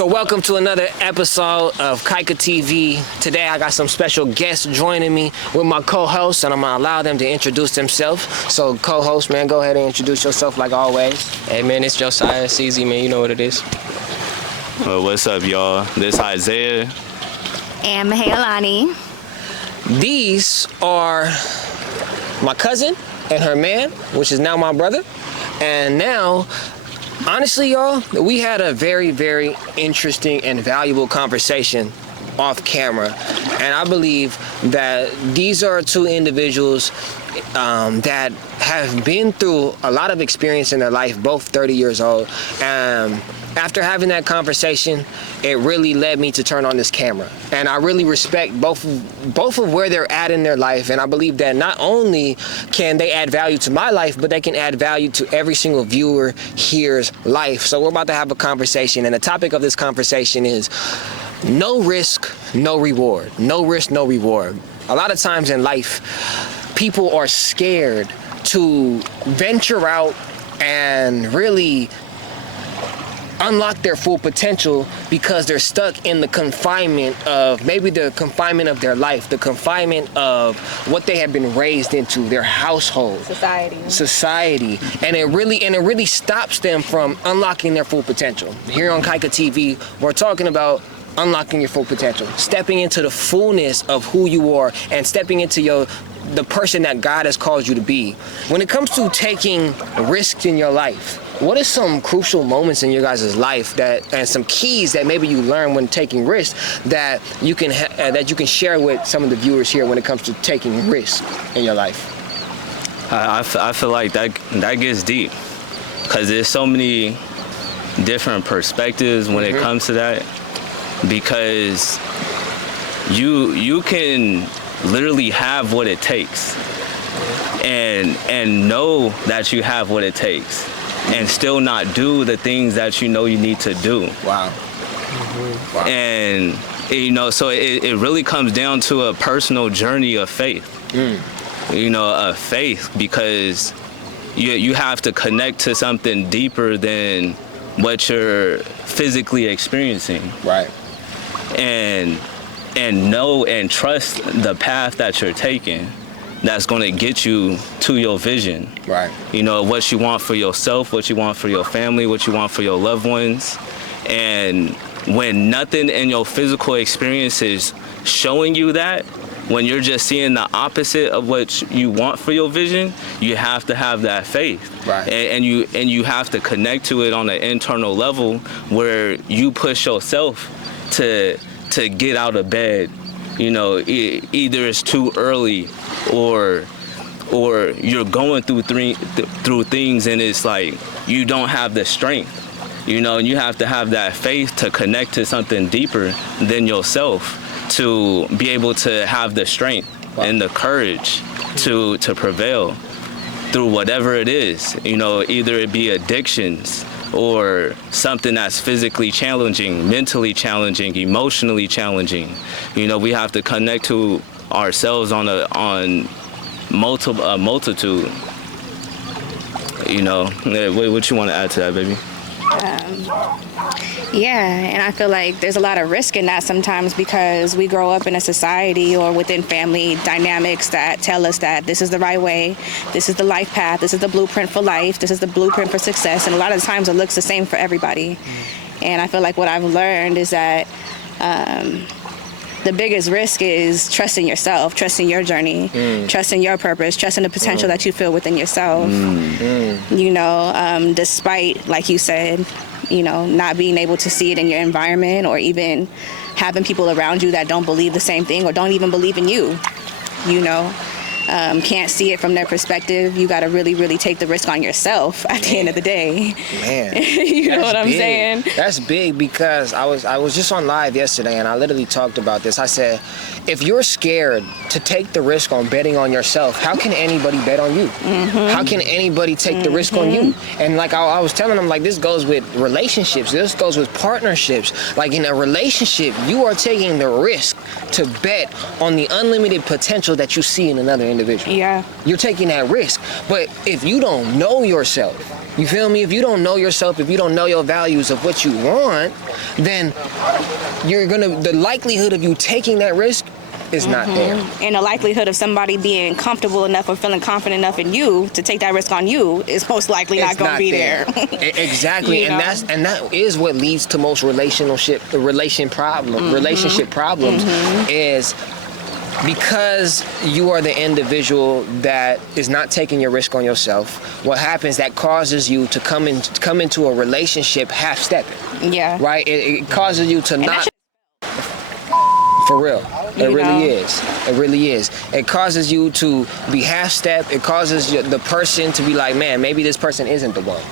So welcome to another episode of Kaika TV. Today I got some special guests joining me with my co-host, and I'm gonna allow them to introduce themselves. So co-host, man, go ahead and introduce yourself like always. Hey man, it's Josiah, CZ, man, you know what it is. What's up, y'all? This is Isaiah. And Mahalani. These are my cousin and her man, which is now my brother. And now, honestly, y'all, we had a very, very interesting and valuable conversation off camera. And I believe that these are two individuals that have been through a lot of experience in their life, both 30 years old. After having that conversation, it really led me to turn on this camera. And I really respect both of where they're at in their life. And I believe that not only can they add value to my life, but they can add value to every single viewer here's life. So we're about to have a conversation. And the topic of this conversation is no risk, no reward. No risk, no reward. A lot of times in life, people are scared to venture out and really unlock their full potential because they're stuck in the confinement of their life, the confinement of what they have been raised into, their household, society, and it really stops them from unlocking their full potential. Here on Kaika TV, we're talking about unlocking your full potential, stepping into the fullness of who you are, and stepping into the person that God has called you to be. When it comes to taking risks in your life, what are some crucial moments in your guys' life and some keys that maybe you learn when taking risks that you can share with some of the viewers here when it comes to taking risks in your life? I feel like that gets deep because there's so many different perspectives when it comes to that, because you can literally have what it takes and know that you have what it takes and still not do the things that you know you need to do. Wow. Wow. And so it really comes down to a personal journey of faith. Of faith, because you have to connect to something deeper than what you're physically experiencing. Right. And know and trust the path that you're taking that's going to get you to your vision. Right. What you want for yourself, what you want for your family, what you want for your loved ones. And when nothing in your physical experience is showing you that, when you're just seeing the opposite of what you want for your vision, you have to have that faith. Right. And you have to connect to it on an internal level where you push yourself to get out of bed. Either it's too early or you're going through things and it's like you don't have the strength, and you have to have that faith to connect to something deeper than yourself to be able to have the strength and the courage to prevail through whatever it is, either it be addictions or something that's physically challenging, mentally challenging, emotionally challenging. We have to connect to ourselves on a multitude. What you want to add to that, baby? And I feel like there's a lot of risk in that sometimes because we grow up in a society or within family dynamics that tell us that this is the right way, this is the life path, this is the blueprint for life, this is the blueprint for success, and a lot of times it looks the same for everybody. And I feel like what I've learned is that the biggest risk is trusting yourself, trusting your journey, trusting your purpose, trusting the potential that you feel within yourself. Despite, like you said, not being able to see it in your environment or even having people around you that don't believe the same thing or don't even believe in you, can't see it from their perspective. You got to really, really take the risk on yourself at the end of the day. Man, you know what I'm saying? That's big, because I was just on live yesterday and I literally talked about this. I said, if you're scared to take the risk on betting on yourself, how can anybody bet on you? How can anybody take the risk on you? And like I was telling them, like, this goes with relationships, this goes with partnerships. Like in a relationship, you are taking the risk to bet on the unlimited potential that you see in another individual. individual. Yeah. You're taking that risk. But if you don't know yourself, you feel me? If you don't know yourself, if you don't know your values of what you want, then the likelihood of you taking that risk is not there. And the likelihood of somebody being comfortable enough or feeling confident enough in you to take that risk on you is most likely not going to be there. Exactly. You and know? that is what leads to most relationship problems is because you are the individual that is not taking your risk on yourself. What happens that causes you to come into a relationship half-stepping. Yeah. Right? It causes you to And not. that For real. It You really know? is. It really is. It causes you to be half-step. It causes the person to be like, man, maybe this person isn't the one.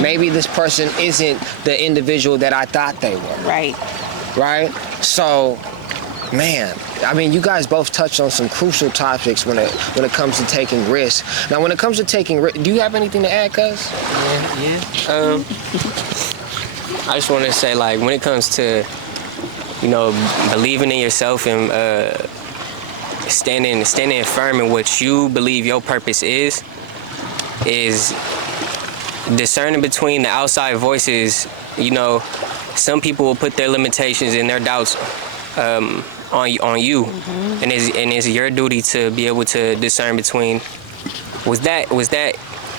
Maybe this person isn't the individual that I thought they were. Right. Right? So, man, I mean, you guys both touched on some crucial topics when it comes to taking risks. Now, when it comes to taking risks, do you have anything to add, cuz? Yeah. I just want to say, like, when it comes to, believing in yourself and standing firm in what you believe your purpose is discerning between the outside voices. Some people will put their limitations and their doubts on you, and it's your duty to be able to discern between was that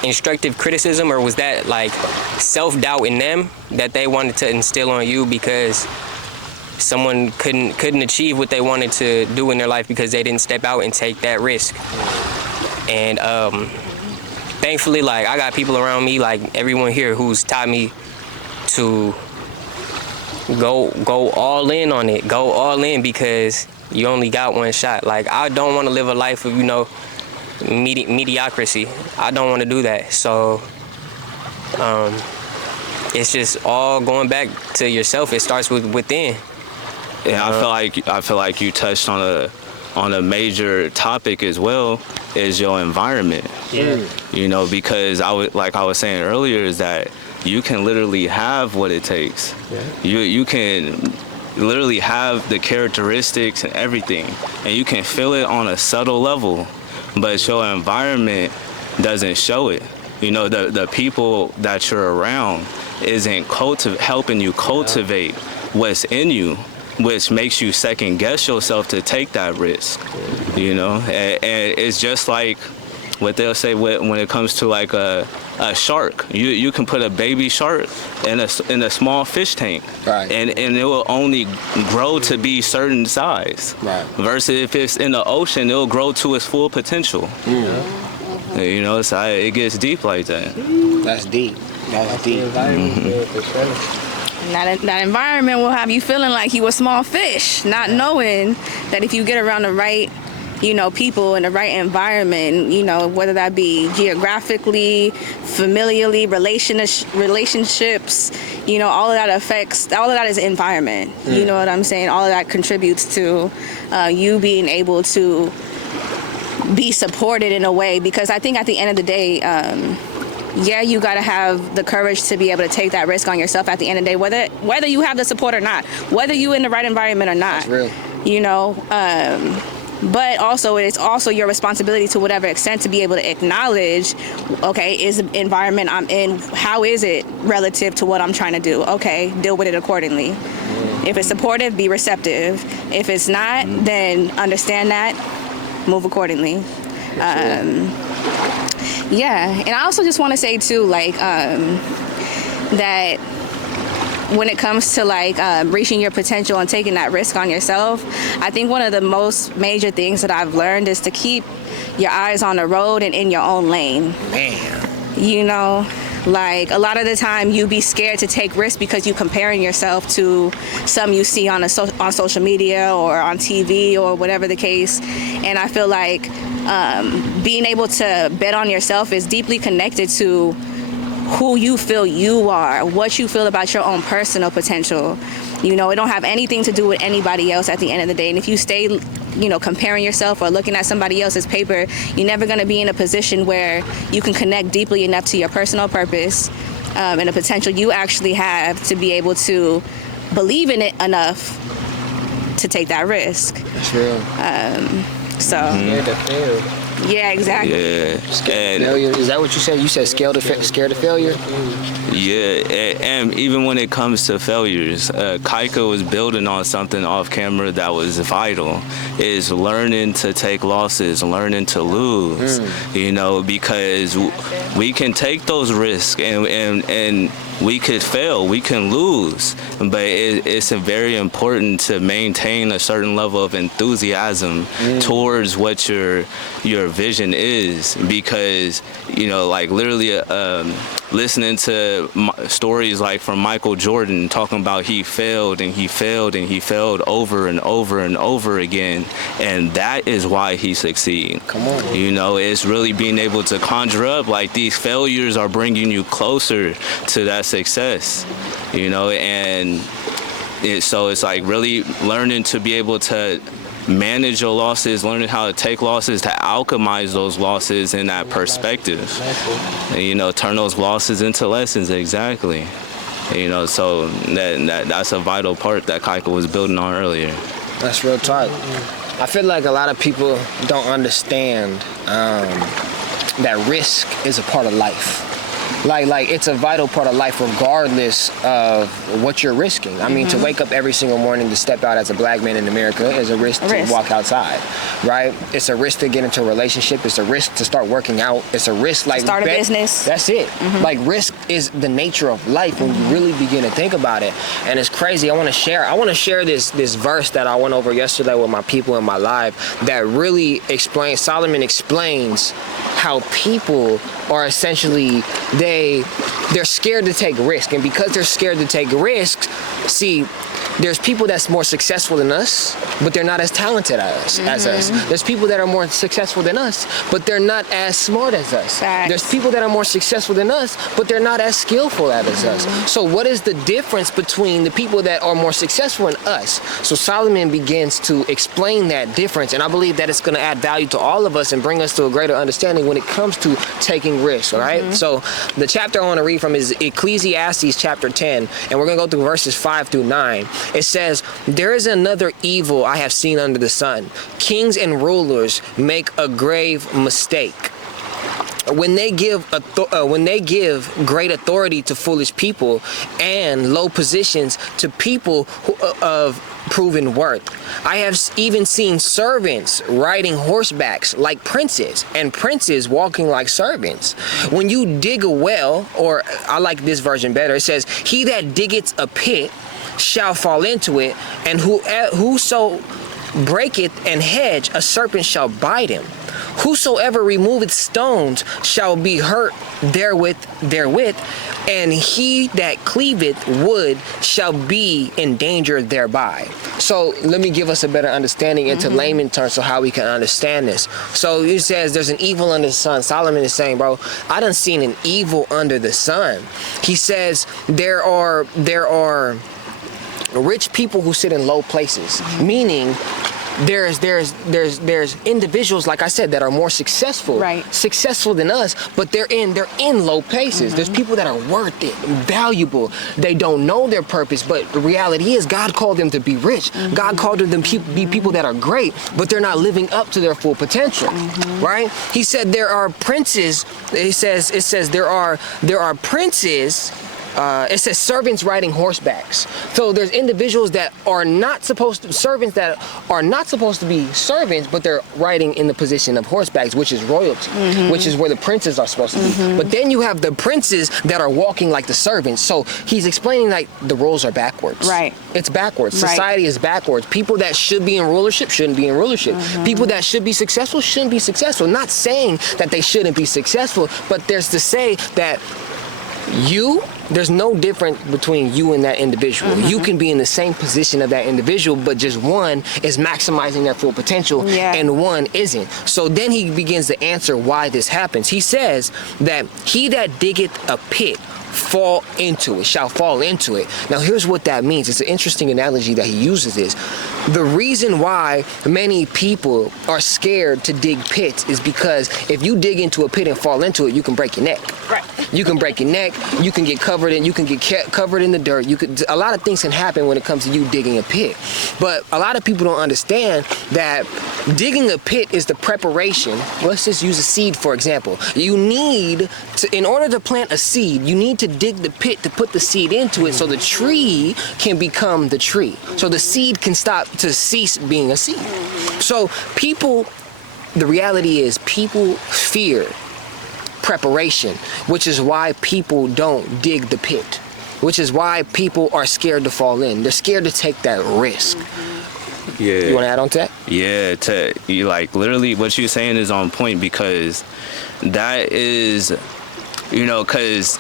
instructive criticism, or was that like self-doubt in them that they wanted to instill on you because someone couldn't achieve what they wanted to do in their life because they didn't step out and take that risk. And thankfully, like, I got people around me, like everyone here, who's taught me to go all in on it, go all in, because you only got one shot. Like, I don't want to live a life of mediocrity. I don't want to do that. So it's just all going back to yourself. It starts within. Yeah, I feel like you touched on a major topic as well, is your environment. Yeah. Because I was saying earlier, is that you can literally have what it takes. Yeah. You can literally have the characteristics and everything, and you can feel it on a subtle level, but your environment doesn't show it. The people that you're around isn't helping you cultivate what's in you, which makes you second guess yourself to take that risk. And it's just like what they'll say when it comes to like a shark. You can put a baby shark in a small fish tank, right, and it will only grow to be certain size. Right. Versus if it's in the ocean, it'll grow to its full potential. So it gets deep like that. That's deep. That's deep. That environment will have you feeling like you a small fish, not knowing that if you get around the right, people in the right environment, whether that be geographically, familially, relationships, all of that is environment. You know what I'm saying? All of that contributes to you being able to be supported in a way, because I think at the end of the day, you got to have the courage to be able to take that risk on yourself at the end of the day, whether you have the support or not, whether you in the right environment or not. That's real. But also it's also your responsibility to whatever extent to be able to acknowledge, okay, is the environment I'm in, how is it relative to what I'm trying to do? Okay, deal with it accordingly. If it's supportive, be receptive. If it's not, then understand that, move accordingly. And I also just want to say too, like, that when it comes to like reaching your potential and taking that risk on yourself, I think one of the most major things that I've learned is to keep your eyes on the road and in your own lane. Man. Like a lot of the time you be scared to take risks because you comparing yourself to some you see on social media or on TV or whatever the case. And I feel like being able to bet on yourself is deeply connected to who you feel you are, what you feel about your own personal potential. It don't have anything to do with anybody else at the end of the day. And if you stay, comparing yourself or looking at somebody else's paper, you're never going to be in a position where you can connect deeply enough to your personal purpose and the potential you actually have to be able to believe in it enough to take that risk. That's real. So. Yeah, Yeah, exactly. Yeah. And Failure. Is that what you said? You said scared of failure? yeah, and even when it comes to failures, Kaika was building on something off camera that was vital, is learning to take losses, learning to lose, you know, because we can take those risks and we could fail, we can lose, but it's very important to maintain a certain level of enthusiasm towards what your vision is, because, you know, like literally listening to stories like from Michael Jordan talking about he failed and he failed and he failed over and over and over again, and that is why he succeeded. Come on. You know, it's really being able to conjure up like these failures are bringing you closer to that success, you know, and so it's like really learning to be able to manage your losses, learning how to take losses, to alchemize those losses in that perspective, and, you know, turn those losses into lessons. Exactly. You know, so that's a vital part that Kaika was building on earlier. That's real talk. I feel like a lot of people don't understand that risk is a part of life. Like it's a vital part of life regardless of what you're risking. I mean, to wake up every single morning to step out as a black man in America is a risk to walk outside, right? It's a risk to get into a relationship. It's a risk to start working out. It's a risk like start a business. That's it. Like risk is the nature of life when you really begin to think about it. And it's crazy. I want to share this verse that I went over yesterday with my people in my live that really explains, Solomon explains how people are essentially, they're scared to take risk, and because they're scared to take risks, see, there's people that's more successful than us, but they're not as talented as us. There's people that are more successful than us, but they're not as smart as us. Facts. There's people that are more successful than us, but they're not as skillful as us. So what is the difference between the people that are more successful and us? So Solomon begins to explain that difference, and I believe that it's going to add value to all of us and bring us to a greater understanding when it comes to taking risks, all right? So the chapter I want to read from is Ecclesiastes chapter 10, and we're going to go through verses 5 through 9. It says, "There is another evil I have seen under the sun. Kings and rulers make a grave mistake. When they give great authority to foolish people and low positions to people of proven worth. I have even seen servants riding horsebacks like princes, and princes walking like servants. When you dig a well," or I like this version better, it says, "He that diggeth a pit shall fall into it, and whoso breaketh an hedge, a serpent shall bite him. Whosoever removeth stones shall be hurt therewith, and he that cleaveth wood shall be endangered thereby." So let me give us a better understanding into layman terms so how we can understand this. So it says there's an evil under the sun. Solomon is saying, bro, I done seen an evil under the sun. He says there are rich people who sit in low places, meaning there's individuals, like I said, that are more successful than us, but they're in low places. There's people that are worth it, valuable. They don't know their purpose, but the reality is God called them to be rich. God called them to be people that are great, but they're not living up to their full potential, right? He said there are princes. It says there are princes. It says servants riding horsebacks. So there's individuals that are not supposed to, servants that are not supposed to be servants, but they're riding in the position of horsebacks, which is royalty, which is where the princes are supposed to be. But then you have the princes that are walking like the servants. So he's explaining like the roles are backwards. Right. It's backwards. Society is backwards. People that should be in rulership shouldn't be in rulership. People that should be successful shouldn't be successful. Not saying that they shouldn't be successful, but there's to say that there's no difference between you and that individual. You can be in the same position of that individual, but just one is maximizing their full potential and one isn't. So then he begins to answer why this happens. He says that he that diggeth a pit shall fall into it. Now here's what that means. It's an interesting analogy that he uses this. the reason why many people are scared to dig pits is because if you dig into a pit and fall into it, you can break your neck. Right. You can break your neck. You can get covered in. You can get covered in the dirt. A lot of things can happen when it comes to you digging a pit. But a lot of people don't understand that digging a pit is the preparation. Let's just use a seed for example. You need to, in order to plant a seed, you need to dig the pit to put the seed into it, so the tree can become the tree. So the seed can stop to cease being a seed. So people, the reality is people fear preparation, which is why people don't dig the pit, which is why people are scared to fall in. They're scared to take that risk. Yeah. You want to add on to that? Yeah, you like literally what you're saying is on point, because that is, you know, because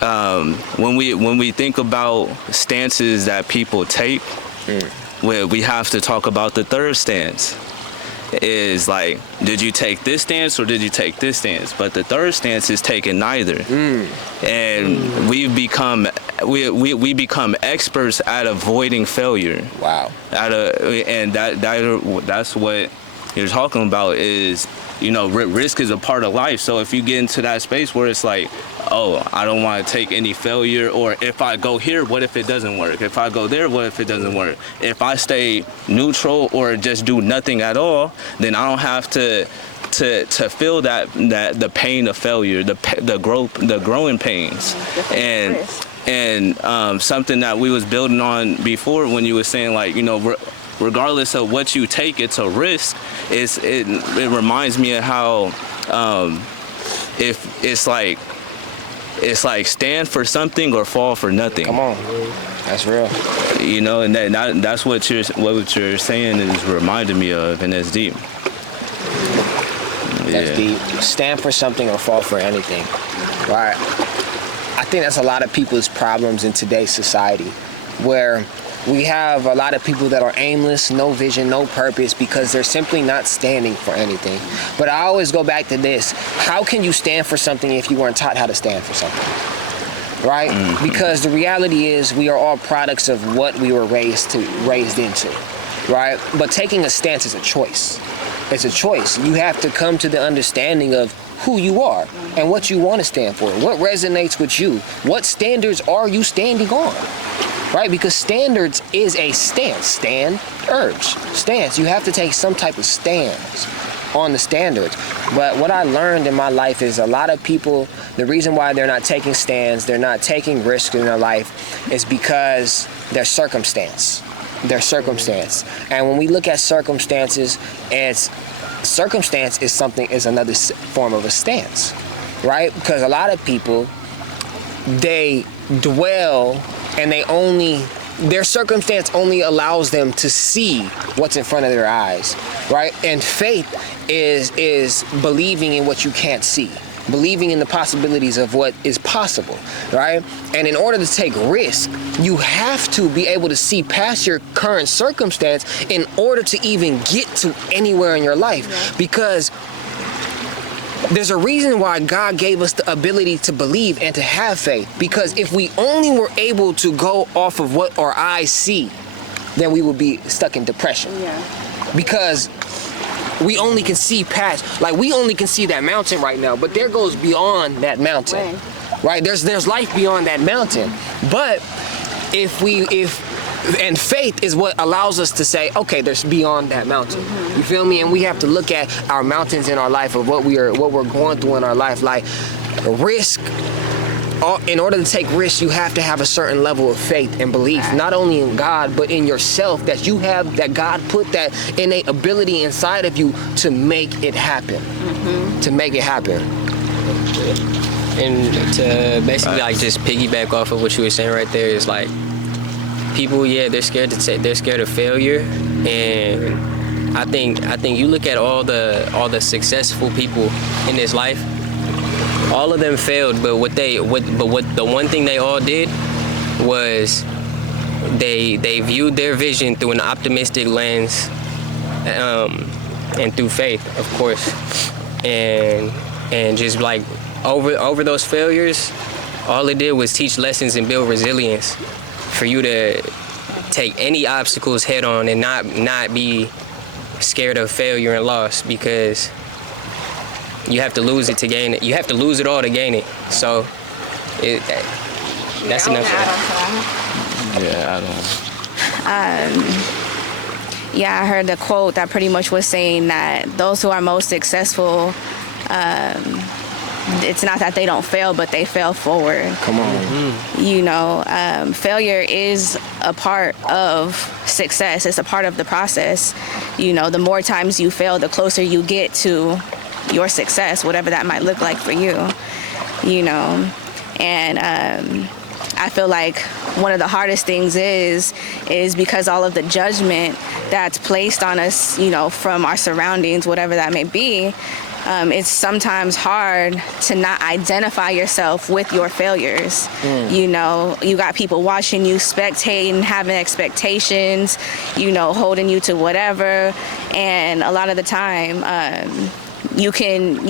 when we think about stances that people take, we have to talk about the third stance. Is like, did you take this stance or did you take this stance? But the third stance is taking neither. And we become experts at avoiding failure. Wow. And that's what you're talking about is, you know, risk is a part of life. So if you get into that space where it's like, oh, I don't want to take any failure, or if I go here, what if it doesn't work? If I go there, what if it doesn't work? If I stay neutral or just do nothing at all, then I don't have to feel that the pain of failure, the growing pains. And something that we was building on before when you were saying, like, you know, regardless of what you take, it's a risk. It reminds me of how if it's like stand for something or fall for nothing. Come on, that's real. You know, and that's what you're saying is reminding me of, and that's deep. That's deep. Stand for something or fall for anything. Right. I think that's a lot of people's problems in today's society, where we have a lot of people that are aimless, no vision, no purpose, because they're simply not standing for anything. But I always go back to this. How can you stand for something if you weren't taught how to stand for something? Right? Mm-hmm. Because the reality is we are all products of what we were raised into. Right? But taking a stance is a choice. It's a choice. You have to come to the understanding of who you are and what you want to stand for. What resonates with you? What standards are you standing on? Right? Because standards is a stance. Stance. You have to take some type of stance on the standards. But what I learned in my life is a lot of people, the reason why they're not taking stands, they're not taking risks in their life, is because their circumstance. And when we look at circumstances, circumstance is another form of a stance, right? Because a lot of people, they dwell and their circumstance only allows them to see what's in front of their eyes, right? And faith is believing in what you can't see, believing in the possibilities of what is possible, right? And in order to take risk, you have to be able to see past your current circumstance in order to even get to anywhere in your life. Because there's a reason why God gave us the ability to believe and to have faith. Because if we only were able to go off of what our eyes see, then we would be stuck in depression. Yeah. Because we only can see past, like we only can see that mountain right now, but there goes beyond that mountain, right? There's life beyond that mountain. But and faith is what allows us to say, okay, there's beyond that mountain. You feel me? And we have to look at our mountains in our life, of what we're going through in our life. Like risk, in order to take risks, you have to have a certain level of faith and belief, not only in God, but in yourself, that you have, that God put that innate ability inside of you to make it happen. To make it happen. And to basically like just piggyback off of what you were saying right there, is like people, they're scared of failure. And I think you look at all the successful people in this life, all of them failed, but the one thing they all did was they viewed their vision through an optimistic lens, and through faith, of course, and just like over those failures, all it did was teach lessons and build resilience for you to take any obstacles head on and not be scared of failure and loss, because you have to lose it to gain it. You have to lose it all to gain it. So that's enough. Yeah, I don't. Yeah, I heard the quote that pretty much was saying that those who are most successful, it's not that they don't fail, but they fail forward. Come on. You know, failure is a part of success. It's a part of the process. You know, the more times you fail, the closer you get to your success, whatever that might look like for you. You know, and I feel like one of the hardest things is because all of the judgment that's placed on us, you know, from our surroundings, whatever that may be, it's sometimes hard to not identify yourself with your failures. You know, you got people watching you, spectating, having expectations, you know, holding you to whatever. And a lot of the time, you can,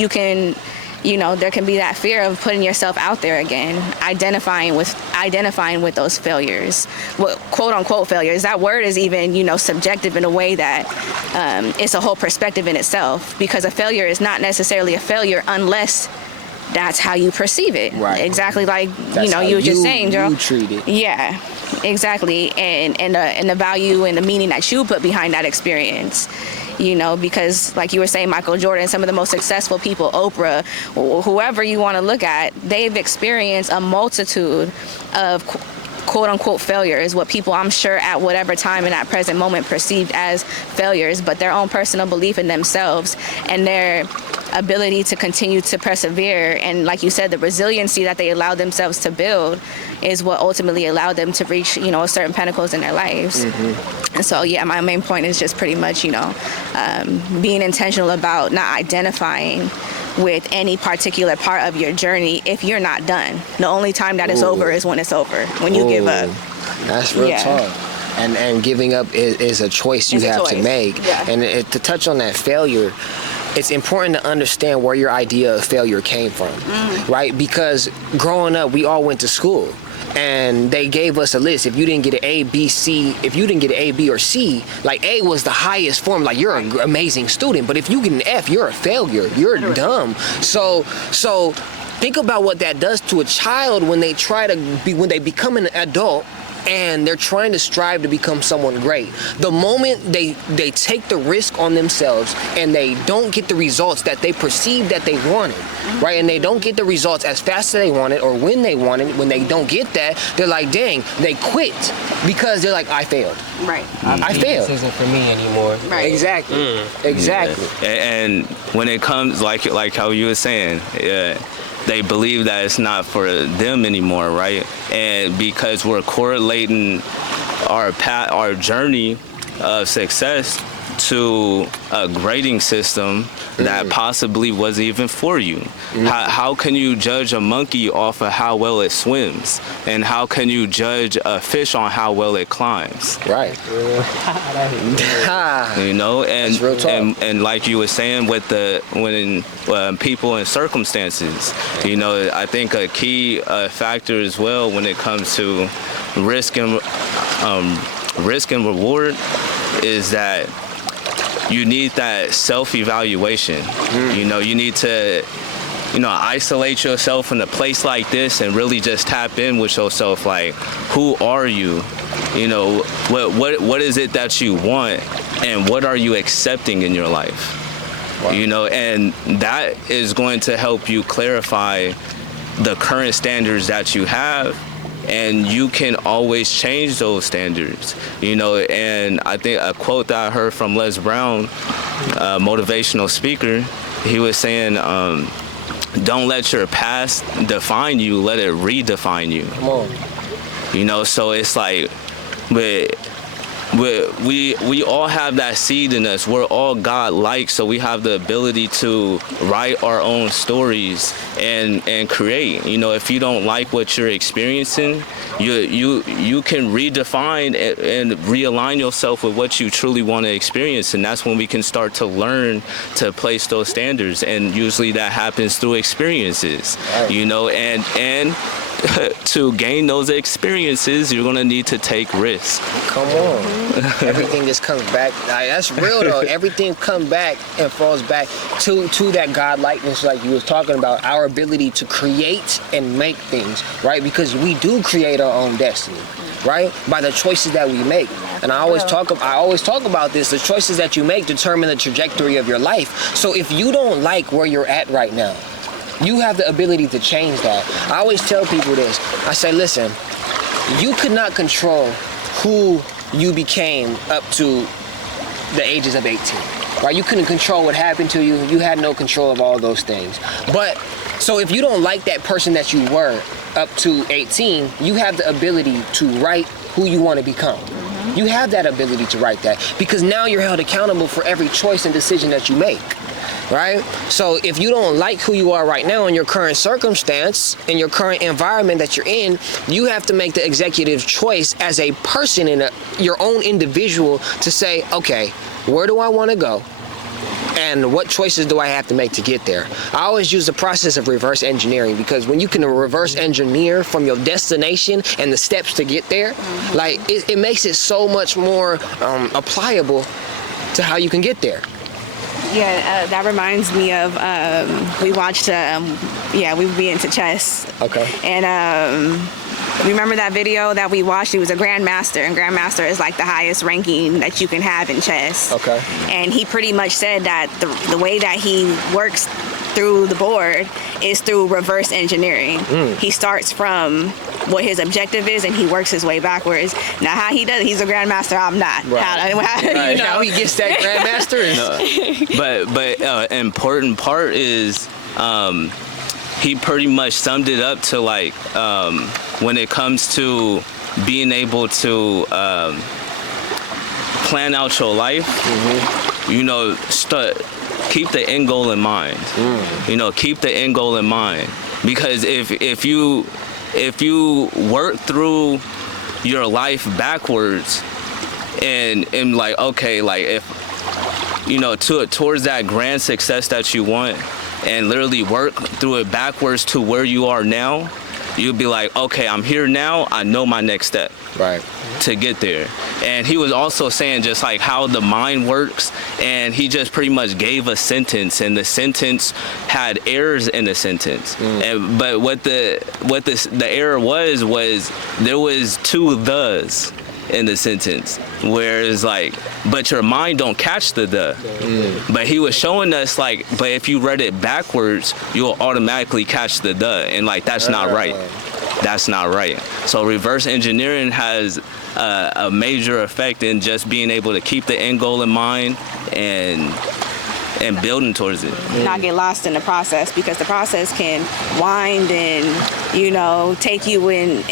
you know, there can be that fear of putting yourself out there again, identifying with those failures, what quote unquote failures. That word is even, you know, subjective in a way that it's a whole perspective in itself, because a failure is not necessarily a failure unless that's how you perceive it. Right. Exactly, like That's you know, how you were just saying, Joe. You treat it. Yeah, exactly, and the value and the meaning that you put behind that experience. You know, because like you were saying, Michael Jordan, some of the most successful people, Oprah, whoever you want to look at, they've experienced a multitude of quote unquote failures, what people I'm sure at whatever time in that present moment perceived as failures, but their own personal belief in themselves and their ability to continue to persevere, and like you said, the resiliency that they allowed themselves to build is what ultimately allowed them to reach, you know, certain pinnacles in their lives. And so, yeah, my main point is just pretty much, you know, being intentional about not identifying with any particular part of your journey if you're not done. The only time that it's over is when it's over, when you give up. That's real talk. And giving up is a choice you have to make. Yeah. And to touch on that failure, it's important to understand where your idea of failure came from, right? Because growing up, we all went to school. And they gave us a list. If you didn't get an A, B, C, if you didn't get an A, B, or C, like A was the highest form, like you're an amazing student. But if you get an F, you're a failure. You're dumb. So think about what that does to a child when they when they become an adult and they're trying to strive to become someone great. The moment they take the risk on themselves and they don't get the results that they perceived that they wanted, right? And they don't get the results as fast as they wanted or when they wanted, when they don't get that, they're like, dang, they quit because they're like, I failed. Right. I failed. This isn't for me anymore. Right. Exactly. Exactly. Yeah. And when it comes, like how you were saying, they believe that it's not for them anymore, right? And because we're correlating our journey of success to a grading system that possibly wasn't even for you. How can you judge a monkey off of how well it swims? And how can you judge a fish on how well it climbs? Right. You know, That's real talk. and like you were saying with when people and circumstances, you know, I think a key factor as well when it comes to risk and reward is that you need that self-evaluation. You know, you need to, you know, isolate yourself in a place like this and really just tap in with yourself. Like, who are you? You know, what is it that you want, and what are you accepting in your life? Wow. You know, and that is going to help you clarify the current standards that you have. And you can always change those standards, you know. And I think a quote that I heard from Les Brown, a motivational speaker, he was saying, don't let your past define you, let it redefine you. Come on. You know, so it's like, but we all have that seed in us. We're all God-like, so we have the ability to write our own stories and create. You know, if you don't like what you're experiencing, you can redefine and realign yourself with what you truly want to experience, and that's when we can start to learn to place those standards. And usually that happens through experiences. You know, and to gain those experiences, you're gonna need to take risks. Come on. Everything just comes back. Like, that's real though. Everything comes back and falls back to that God likeness, like you was talking about, our ability to create and make things, right? Because we do create our own destiny, right? By the choices that we make. And I always talk about this. The choices that you make determine the trajectory of your life. So if you don't like where you're at right now, you have the ability to change that. I always tell people this. I say, listen, you could not control who you became up to the ages of 18, right? You couldn't control what happened to you. You had no control of all those things. But, so if you don't like that person that you were up to 18, you have the ability to write who you want to become. You have that ability to write that, because now you're held accountable for every choice and decision that you make. Right? So if you don't like who you are right now in your current circumstance, in your current environment that you're in, you have to make the executive choice as a person, your own individual, to say, okay, where do I want to go? And what choices do I have to make to get there? I always use the process of reverse engineering, because when you can reverse engineer from your destination and the steps to get there, like it makes it so much more applicable to how you can get there. Yeah, that reminds me of we watched. We would be into chess. Okay. And remember that video that we watched? He was a grandmaster, and grandmaster is like the highest ranking that you can have in chess. Okay. And he pretty much said that the way that he works through the board is through reverse engineering. He starts from what his objective is, and he works his way backwards. Now, how he does it, he's a grandmaster. I'm not. Right. You know? How he gets that grandmaster is. But important part is he pretty much summed it up to, like, when it comes to being able to plan out your life, you know, keep the end goal in mind. You know, keep the end goal in mind, because if you work through your life backwards and like, okay, like, if you know, towards that grand success that you want, and literally work through it backwards to where you are now, you'll be like, okay, I'm here now, I know my next step. Right. To get there. And he was also saying just like how the mind works, and he just pretty much gave a sentence, and the sentence had errors in the sentence. But what the error was there was two thes in the sentence, whereas like, but your mind don't catch the But he was showing us like, but if you read it backwards, you'll automatically catch the and like, that's not right. That's not right. So reverse engineering has a major effect in just being able to keep the end goal in mind and building towards it. Not get lost in the process, because the process can wind and, you know, take you in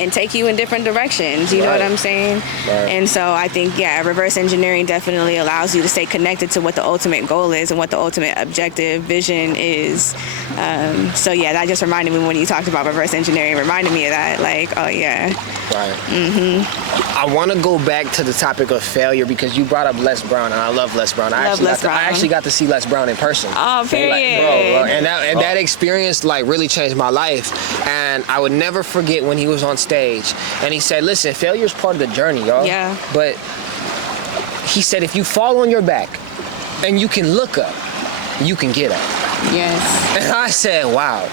different directions. You know what I'm saying? Right. And so I think, reverse engineering definitely allows you to stay connected to what the ultimate goal is and what the ultimate objective vision is. So that just reminded me when you talked about reverse engineering, reminded me of that. Like, oh yeah. Right. I want to go back to the topic of failure, because you brought up Les Brown, and I love Les Brown. I actually got to see Les Brown in person. Oh, period. Bro, and that experience like really changed my life. And I would never forget when he was on stage and he said, listen, failure is part of the journey, y'all. Yeah. But he said, if you fall on your back and you can look up, you can get up. Yes. And I said, wow.